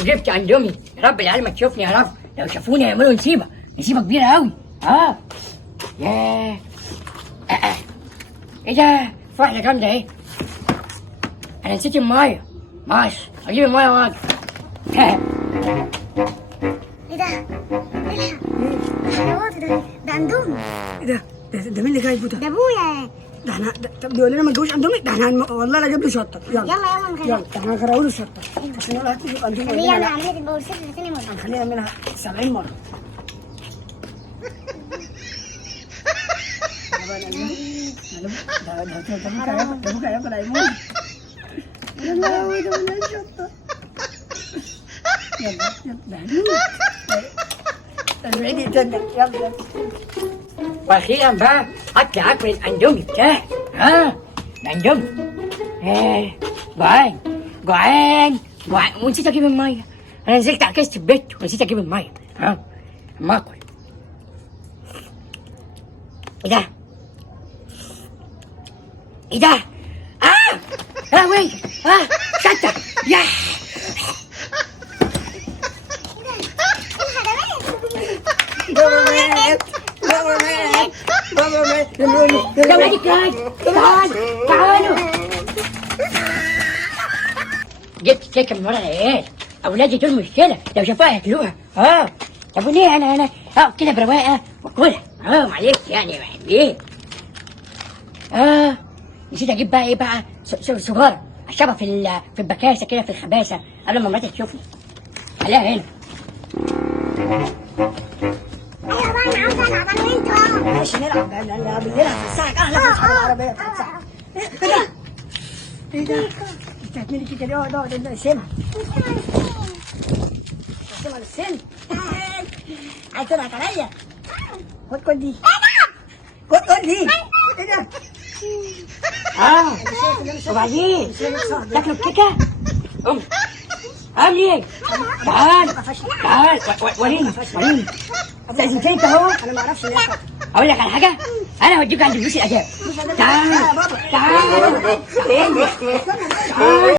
وجبت اندومي. يا رب العيال ما تشوفني، يا رب لو شافوني هيعملوا نسيبه كبيره قوي. ياه. ايه ده؟ فرحه جامده اهي. انا نسيت المايه. ماشي اجيب المايه واجي. ايه ده؟ الحق الحلوات ده اندومي. ايه ده مين اللي جايبه ده؟ ده ابويا. ده احنا طب بيقول لنا ما تجيبوش اندومي، ده احنا والله لا اجيب له شطه. يلا نخليها. يلا احنا هنغرقه له شطه عشان يقول هات لي اندومي. خليه يعمل عمليه البواسير تاني مره. هنخليه يعملها 70 مره. ده ابوك هياكل هيموت. يا لهوي ده ولا شطه. يلا ده هنموت. العيد يتندم. يلا واخيرا بقى هطلع اكل الاندومي بتاعي. الاندومي. جوعان ونسيت اجيب الميه. انا نزلت عكست البيت ونسيت اجيب الميه. اما اكل. ايه ده؟ وي شطه. ياه. بابا مات. يا ولاد تعالوا. جبت كيكه من ورا العيال. اولادي دول مشكله، لو شافوها ياكلوها. طب وليه انا كده برواقه واكلها. معلش يعني ايه. نسيت اجيب بقى ايه بقى سجاره اشربها في البكاسه كده في الخباسه قبل ما مراتي تشوفني. خليها هنا. ايوه بقى انا عاوزه العب انا وانت. ماشي نلعب بالليل في الساعه احلى في العربيه بتاعت الساعه. ايه ده؟ انت هتملي كده ليه؟ اقعد نقسمها للسن. عايز تضحك عليا؟ خد دي. خد دي. ايه ده؟ وبعدين تاكلوا الكيكه؟ ليه؟ تعال وريني. لازم انت اهو. انا ما اعرفش. اقول لك على حاجه، انا هوديك عند فلوس الاداب. تعال